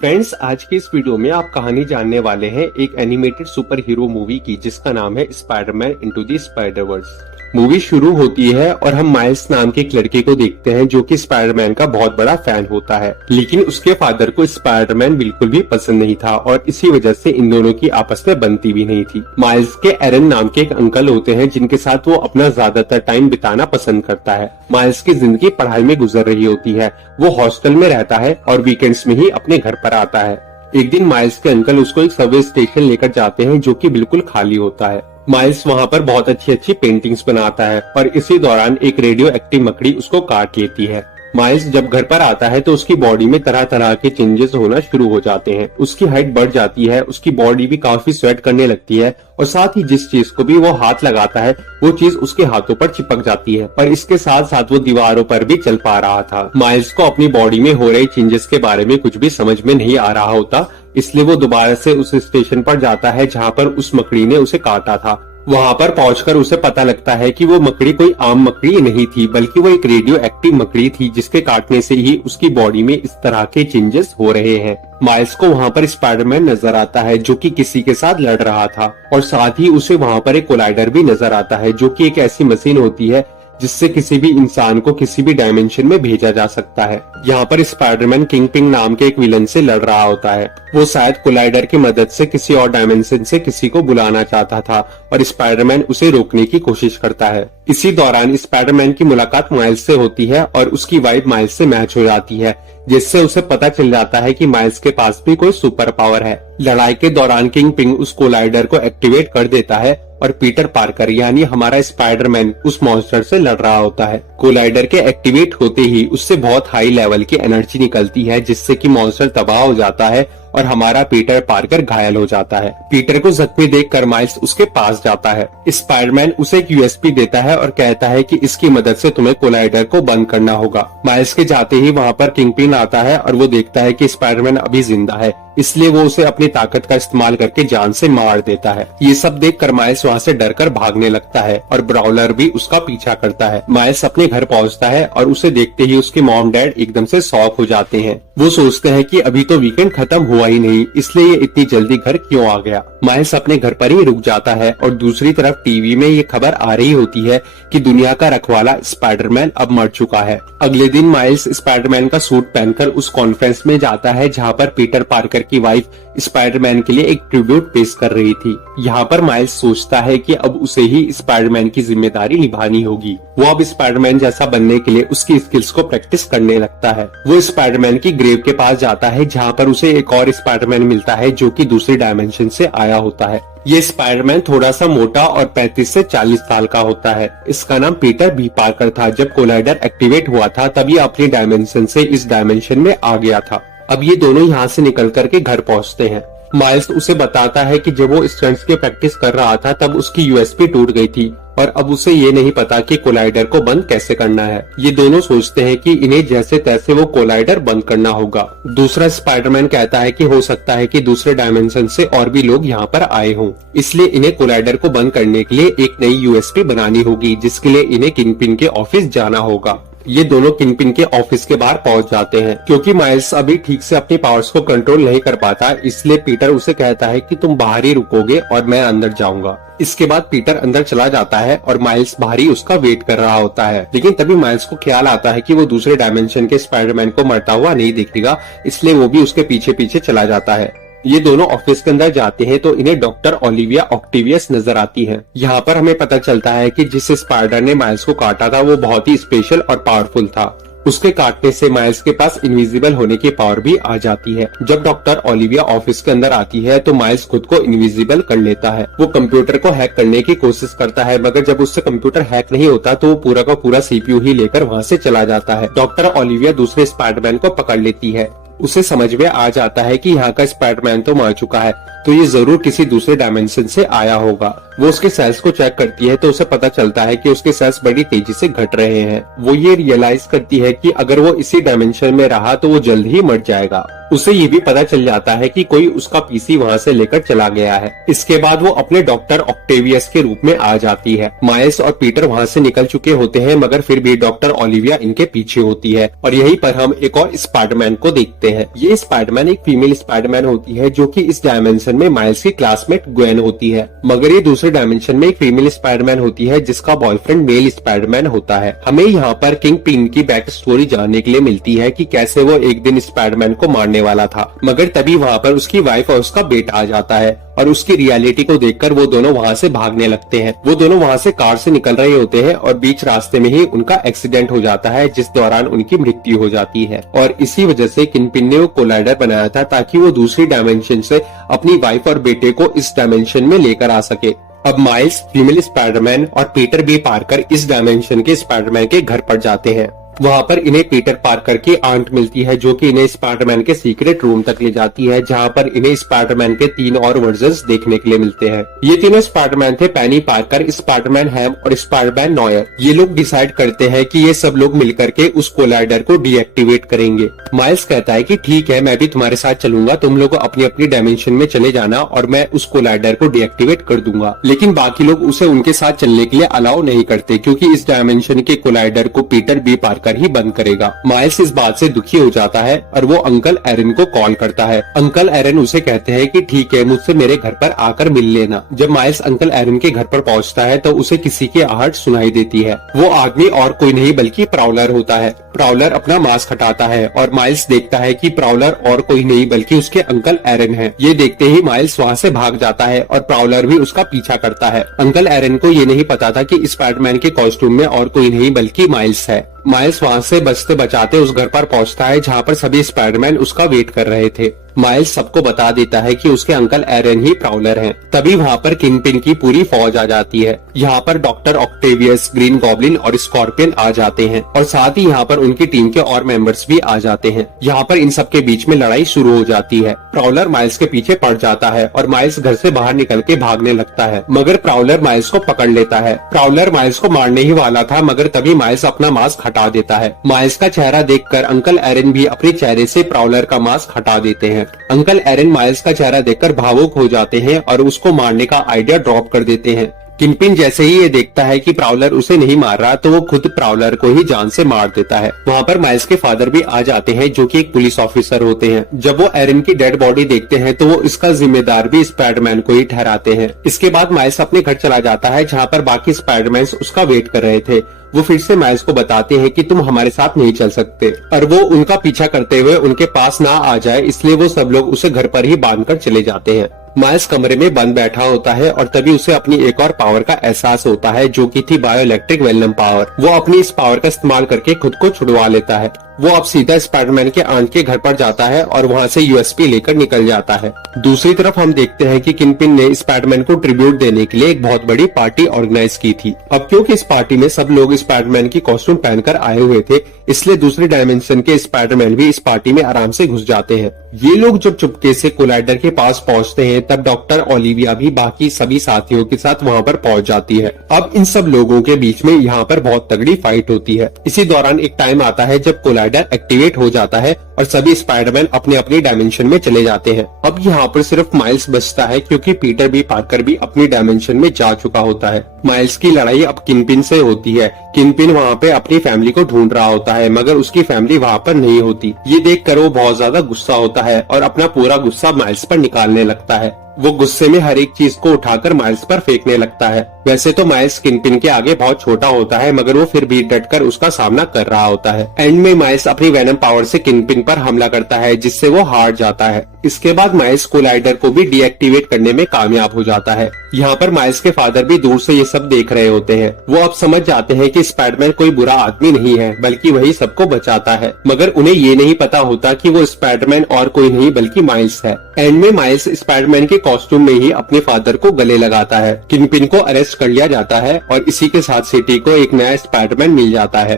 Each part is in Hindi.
फ्रेंड्स, आज की इस वीडियो में आप कहानी जानने वाले हैं एक एनिमेटेड सुपर हीरो मूवी की जिसका नाम है Spiderman into the Spider-Verse. Movie शुरू होती है और हम माइल्स नाम के एक लड़के को देखते हैं जो कि स्पाइडरमैन का बहुत बड़ा फैन होता है, लेकिन उसके फादर को स्पाइडरमैन बिल्कुल भी पसंद नहीं था और इसी वजह से इन दोनों की आपस में बनती भी नहीं थी। माइल्स के एरन नाम के एक अंकल होते हैं जिनके साथ वो अपना ज्यादातर टाइम बिताना पसंद करता है। माइल्स की जिंदगी पढ़ाई में गुजर रही होती है, वो हॉस्टल में रहता है और वीकेंड्स में ही अपने घर पर आता है। एक दिन माइल्स के अंकल उसको एक सबवे स्टेशन लेकर जाते हैं जो कि बिल्कुल खाली होता है। माइल्स वहाँ पर बहुत अच्छी अच्छी पेंटिंग्स बनाता है और इसी दौरान एक रेडियो एक्टिव मकड़ी उसको काट लेती है। माइल्स जब घर पर आता है तो उसकी बॉडी में तरह तरह के चेंजेस होना शुरू हो जाते हैं। उसकी हाइट बढ़ जाती है, उसकी बॉडी भी काफी स्वेट करने लगती है और साथ ही जिस चीज को भी वो हाथ लगाता है वो चीज उसके हाथों पर चिपक जाती है। पर इसके साथ साथ वो दीवारों पर भी चल पा रहा था। माइल्स को अपनी बॉडी में हो रहे चेंजेस के बारे में कुछ भी समझ में नहीं आ रहा होता, इसलिए वो दोबारा से उस स्टेशन पर जाता है जहाँ पर उस मकड़ी ने उसे काटा था। वहाँ पर पहुंचकर उसे पता लगता है कि वो मकड़ी कोई आम मकड़ी नहीं थी, बल्कि वो एक रेडियो एक्टिव मकड़ी थी जिसके काटने से ही उसकी बॉडी में इस तरह के चेंजेस हो रहे हैं। माइल्स को वहाँ पर स्पाइडरमैन नजर आता है जो कि किसी के साथ लड़ रहा था और साथ ही उसे वहाँ पर एक कोलाइडर भी नजर आता है जो कि एक ऐसी मशीन होती है जिससे किसी भी इंसान को किसी भी डायमेंशन में भेजा जा सकता है। यहाँ पर स्पाइडरमैन किंगपिन नाम के एक विलन से लड़ रहा होता है। वो शायद कोलाइडर की मदद से किसी और डायमेंशन से किसी को बुलाना चाहता था और स्पाइडरमैन उसे रोकने की कोशिश करता है। इसी दौरान स्पाइडरमैन की मुलाकात माइल्स से होती है और उसकी वाइफ माइल्स से मैच हो जाती है, जिससे उसे पता चल जाता है कि माइल्स के पास भी कोई सुपर पावर है। लड़ाई के दौरान किंगपिन उस कोलाइडर को एक्टिवेट कर देता है और पीटर पार्कर यानी हमारा स्पाइडरमैन उस मॉन्स्टर से लड़ रहा होता है। कोलाइडर के एक्टिवेट होते ही उससे बहुत हाई लेवल की एनर्जी निकलती है जिससे कि मॉन्स्टर तबाह हो जाता है और हमारा पीटर पार्कर घायल हो जाता है। पीटर को जख्मी देखकर माइल्स उसके पास जाता है। स्पाइडरमैन उसे एक यूएसपी देता है और कहता है कि इसकी मदद से तुम्हें कोलाइडर को बंद करना होगा। माइल्स के जाते ही वहाँ पर किंगपिन आता है और वो देखता है कि स्पाइडरमैन अभी जिंदा है, इसलिए वो उसे अपनी ताकत का इस्तेमाल करके जान से मार देता है। ये सब देखकर माइल्स वहाँ से डरकर भागने लगता है और ब्राउलर भी उसका पीछा करता है। माइल्स अपने घर पहुँचता है और उसे देखते ही उसके मॉम डैड एकदम से शॉक हो जाते हैं। वो सोचते हैं कि अभी तो वीकेंड खत्म हुआ ही नहीं, इसलिए ये इतनी जल्दी घर क्यों आ गया। माइल्स अपने घर पर ही रुक जाता है और दूसरी तरफ टीवी में ये खबर आ रही होती है कि दुनिया का रखवाला स्पाइडरमैन अब मर चुका है। अगले दिन माइल्स स्पाइडरमैन का सूट पहनकर उस कॉन्फ्रेंस में जाता है जहाँ पर पीटर पार्कर की वाइफ स्पाइडरमैन के लिए एक ट्रिब्यूट पेश कर रही थी। यहाँ पर माइल्स सोचता है कि अब उसे ही स्पाइडरमैन की जिम्मेदारी निभानी होगी। वो अब स्पाइडरमैन जैसा बनने के लिए उसकी स्किल्स को प्रैक्टिस करने लगता है। वो स्पाइडरमैन की ग्रेव के पास जाता है जहाँ पर उसे एक और स्पाइडरमैन मिलता है जो कि दूसरी डायमेंशन से आया होता है। ये स्पाइडरमैन थोड़ा सा मोटा और 35 से 40 साल का होता है। इसका नाम पीटर बी पार्कर था। जब कोलाइडर एक्टिवेट हुआ था तब ये अपनी डायमेंशन से इस डायमेंशन में आ गया था। अब ये दोनों यहाँ से निकल करके घर पहुँचते हैं। माइल्स उसे बताता है कि जब वो स्टंट्स की प्रैक्टिस कर रहा था तब उसकी यूएसपी टूट गई थी और अब उसे ये नहीं पता कि कोलाइडर को बंद कैसे करना है। ये दोनों सोचते हैं कि इन्हें जैसे तैसे वो कोलाइडर बंद करना होगा। दूसरा स्पाइडरमैन कहता है कि हो सकता है कि दूसरे डायमेंशन से और भी लोग यहाँ पर आए हों, इसलिए इन्हें कोलाइडर को बंद करने के लिए एक नई यूएसपी बनानी होगी, जिसके लिए इन्हें किंगपिन के ऑफिस जाना होगा। ये दोनों किंगपिन के ऑफिस के बाहर पहुंच जाते हैं। क्योंकि माइल्स अभी ठीक से अपनी पावर्स को कंट्रोल नहीं कर पाता, इसलिए पीटर उसे कहता है कि तुम बाहर ही रुकोगे और मैं अंदर जाऊंगा। इसके बाद पीटर अंदर चला जाता है और माइल्स बाहर ही उसका वेट कर रहा होता है। लेकिन तभी माइल्स को ख्याल आता है कि वो दूसरे डायमेंशन के स्पाइडरमैन को मरता हुआ नहीं देखेगा, इसलिए वो भी उसके पीछे पीछे चला जाता है। ये दोनों ऑफिस के अंदर जाते हैं तो इन्हें डॉक्टर ओलिविया ऑक्टेवियस नजर आती है। यहाँ पर हमें पता चलता है कि जिस स्पाइडर ने माइल्स को काटा था वो बहुत ही स्पेशल और पावरफुल था। उसके काटने से माइल्स के पास इनविजिबल होने की पावर भी आ जाती है। जब डॉक्टर ओलिविया ऑफिस के अंदर आती है तो माइल्स खुद को इनविजिबल कर लेता है। वो कंप्यूटर को हैक करने की कोशिश करता है, मगर जब उससे कंप्यूटर हैक नहीं होता तो वो पूरा का पूरा सीपीयू ही लेकर वहाँ से चला जाता है। डॉक्टर ओलिविया दूसरे स्पाइडरमैन को पकड़ लेती है। उसे समझ में आ जाता है कि यहाँ का स्पाइडरमैन तो मर चुका है, तो ये जरूर किसी दूसरे डायमेंशन से आया होगा। वो उसके सेल्स को चेक करती है तो उसे पता चलता है कि उसके सेल्स बड़ी तेजी से घट रहे हैं। वो ये रियलाइज करती है कि अगर वो इसी डायमेंशन में रहा तो वो जल्द ही मर जाएगा। उसे ये भी पता चल जाता है कि कोई उसका पीसी वहाँ से लेकर चला गया है। इसके बाद वो अपने डॉक्टर ऑक्टेवियस के रूप में आ जाती है। माइल्स और पीटर वहाँ से निकल चुके होते हैं, मगर फिर भी डॉक्टर ओलिविया इनके पीछे होती है और यहीं पर हम एक और स्पाइडरमैन को देखते हैं। ये स्पाइडरमैन एक फीमेल स्पाइडरमैन होती है जो कि इस डायमेंशन में माइल्स की क्लासमेट ग्वेन होती है, मगर ये दूसरे डायमेंशन में एक फीमेल स्पाइडरमैन होती है जिसका बॉयफ्रेंड मेल स्पाइडरमैन होता है। हमें यहाँ पर किंग पिन की बैक स्टोरी जानने के लिए मिलती है कि कैसे वो एक दिन स्पाइडरमैन को मारने वाला था, मगर तभी वहाँ पर उसकी वाइफ और उसका बेटा आ जाता है और उसकी रियलिटी को देखकर वो दोनों वहाँ से भागने लगते हैं। वो दोनों वहाँ से कार से निकल रहे होते हैं और बीच रास्ते में ही उनका एक्सीडेंट हो जाता है जिस दौरान उनकी मृत्यु हो जाती है। और इसी वजह से किंगपिन ने वो कोलाइडर बनाया था ताकि वो दूसरी डायमेंशन से अपनी वाइफ और बेटे को इस डायमेंशन में लेकर आ सके। अब माइल्स, फीमेल स्पाइडरमैन और पीटर बी पार्कर इस डायमेंशन के स्पाइडरमैन के घर पर जाते हैं। वहाँ पर इन्हें पीटर पार्कर की आंट मिलती है जो कि इन्हें स्पाइडरमैन के सीक्रेट रूम तक ले जाती है, जहाँ पर इन्हें स्पाइडरमैन के 3 और वर्जन्स देखने के लिए मिलते हैं। ये तीनों स्पाइडरमैन थे, पेनी पार्कर, स्पाइडरमैन हैम और स्पाइडरमैन नॉयर। ये लोग डिसाइड करते हैं कि ये सब लोग मिलकर के उस कोलाइडर को डीएक्टिवेट करेंगे। माइल्स कहता है कि ठीक है, मैं भी तुम्हारे साथ चलूंगा, तुम लोग अपनी अपनी डायमेंशन में चले जाना और मैं उस कोलाइडर को डीएक्टिवेट कर दूंगा। लेकिन बाकी लोग उसे उनके साथ चलने के लिए अलाउ नहीं करते क्योंकि इस डायमेंशन के कोलाइडर को पीटर बी पार्कर ही बंद करेगा। माइल्स इस बात से दुखी हो जाता है और वो अंकल एरन को कॉल करता है। अंकल एरन उसे कहते हैं कि ठीक है, मुझसे मेरे घर पर आकर मिल लेना। जब माइल्स अंकल एरन के घर पर पहुंचता है तो उसे किसी की आहट सुनाई देती है। वो आदमी और कोई नहीं बल्कि प्राउलर होता है। प्राउलर अपना मास्क हटाता है और माइल्स देखता है कि प्राउलर और कोई नहीं बल्कि उसके अंकल एरन है। ये देखते ही माइल्स वहाँ से भाग जाता है और प्राउलर भी उसका पीछा करता है। अंकल एरन को ये नहीं पता था कि स्पाइडरमैन के कॉस्ट्यूम में और कोई नहीं बल्कि माइल्स है। माइल्स वहाँ से बचते बचाते उस घर पर पहुँचता है जहाँ पर सभी स्पाइडरमैन उसका वेट कर रहे थे। माइल्स सबको बता देता है कि उसके अंकल एरन ही प्राउलर हैं। तभी वहाँ पर किंगपिन की पूरी फौज आ जाती है। यहाँ पर डॉक्टर ऑक्टेवियस, ग्रीन गॉब्लिन और स्कॉर्पियन आ जाते हैं और साथ ही यहाँ पर उनकी टीम के और मेंबर्स भी आ जाते हैं। यहाँ पर इन सबके बीच में लड़ाई शुरू हो जाती है। प्राउलर माइल्स के पीछे पड़ जाता है और माइल्स घर से बाहर निकल के भागने लगता है, मगर प्राउलर माइल्स को पकड़ लेता है। प्राउलर माइल्स को मारने ही वाला था, मगर तभी माइल्स अपना मास्क हटा देता है। माइल्स का चेहरा देखकर अंकल एरन भी अपने चेहरे से प्राउलर का मास्क हटा देते हैं। अंकल एरन माइल्स का चेहरा देखकर भावुक हो जाते हैं और उसको मारने का आइडिया ड्रॉप कर देते हैं। किंगपिन जैसे ही ये देखता है कि प्राउलर उसे नहीं मार रहा तो वो खुद प्राउलर को ही जान से मार देता है। वहाँ पर माइल्स के फादर भी आ जाते हैं जो कि एक पुलिस ऑफिसर होते हैं। जब वो एरन की डेड बॉडी देखते हैं तो वो इसका जिम्मेदार भी स्पाइडरमैन को ही ठहराते हैं। इसके बाद माइल्स अपने घर चला जाता है जहाँ पर बाकी स्पाइडरमैन उसका वेट कर रहे थे। वो फिर से माइल्स को बताते हैं कि तुम हमारे साथ नहीं चल सकते और वो उनका पीछा करते हुए उनके पास ना आ जाए, इसलिए वो सब लोग उसे घर पर ही बांधकर चले जाते हैं। माइल्स कमरे में बंद बैठा होता है और तभी उसे अपनी एक और पावर का एहसास होता है जो कि थी बायोइलेक्ट्रिक वेलनम पावर। वो अपनी इस पावर का इस्तेमाल करके खुद को छुड़वा लेता है। वो अब सीधा स्पाइडरमैन के आंट के घर पर जाता है और वहाँ से यूएसपी लेकर निकल जाता है। दूसरी तरफ हम देखते हैं कि किंगपिन ने स्पाइडरमैन को ट्रिब्यूट देने के लिए एक बहुत बड़ी पार्टी ऑर्गेनाइज की थी। अब क्योंकि इस पार्टी में सब लोग स्पाइडरमैन की कॉस्ट्यूम पहनकर आए हुए थे, इसलिए दूसरे डायमेंशन के स्पाइडरमैन भी इस पार्टी में आराम से घुस जाते हैं। ये लोग जब चुपके से कोलाइडर के पास पहुँचते हैं तब डॉक्टर ओलिविया भी बाकी सभी साथियों के साथ वहाँ पर पहुँच जाती है। अब इन सब लोगों के बीच में यहाँ पर बहुत तगड़ी फाइट होती है। इसी दौरान एक टाइम आता है जब कोलाइडर एक्टिवेट हो जाता है और सभी स्पाइडरमैन अपने अपने डायमेंशन में चले जाते हैं। अब यहाँ पर सिर्फ माइल्स बचता है क्योंकि पीटर बी पार्कर भी अपनी डायमेंशन में जा चुका होता है। माइल्स की लड़ाई अब किंगपिन से होती है। किंगपिन वहाँ पे अपनी फैमिली को ढूंढ रहा होता है, मगर उसकी फैमिली वहाँ पर नहीं होती। ये देखकर वो बहुत ज्यादा गुस्सा होता है और अपना पूरा गुस्सा माइल्स पर निकालने लगता है। वो गुस्से में हर एक चीज को उठाकर माइल्स पर फेंकने लगता है। वैसे तो माइल्स किंगपिन के आगे बहुत छोटा होता है, मगर वो फिर भी डटकर उसका सामना कर रहा होता है। एंड में माइल्स अपनी वेनम पावर से किंगपिन पर हमला करता है जिससे वो हार जाता है। इसके बाद माइल्स कोलाइडर को भी डीएक्टिवेट करने में कामयाब हो जाता है। यहाँ पर माइल्स के फादर भी दूर से ये सब देख रहे होते हैं। वो अब समझ जाते हैं कि स्पाइडरमैन कोई बुरा आदमी नहीं है, बल्कि वही सबको बचाता है, मगर उन्हें ये नहीं पता होता कि वो स्पाइडरमैन और कोई नहीं बल्कि माइल्स है। एंड में माइल्स स्पाइडरमैन के कॉस्ट्यूम में ही अपने फादर को गले लगाता है। किंगपिन को अरेस्ट कर लिया जाता है और इसी के साथ सिटी को एक नया स्पाइडरमैन मिल जाता है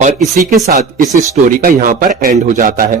और इसी के साथ इस स्टोरी का यहाँ पर एंड हो जाता है।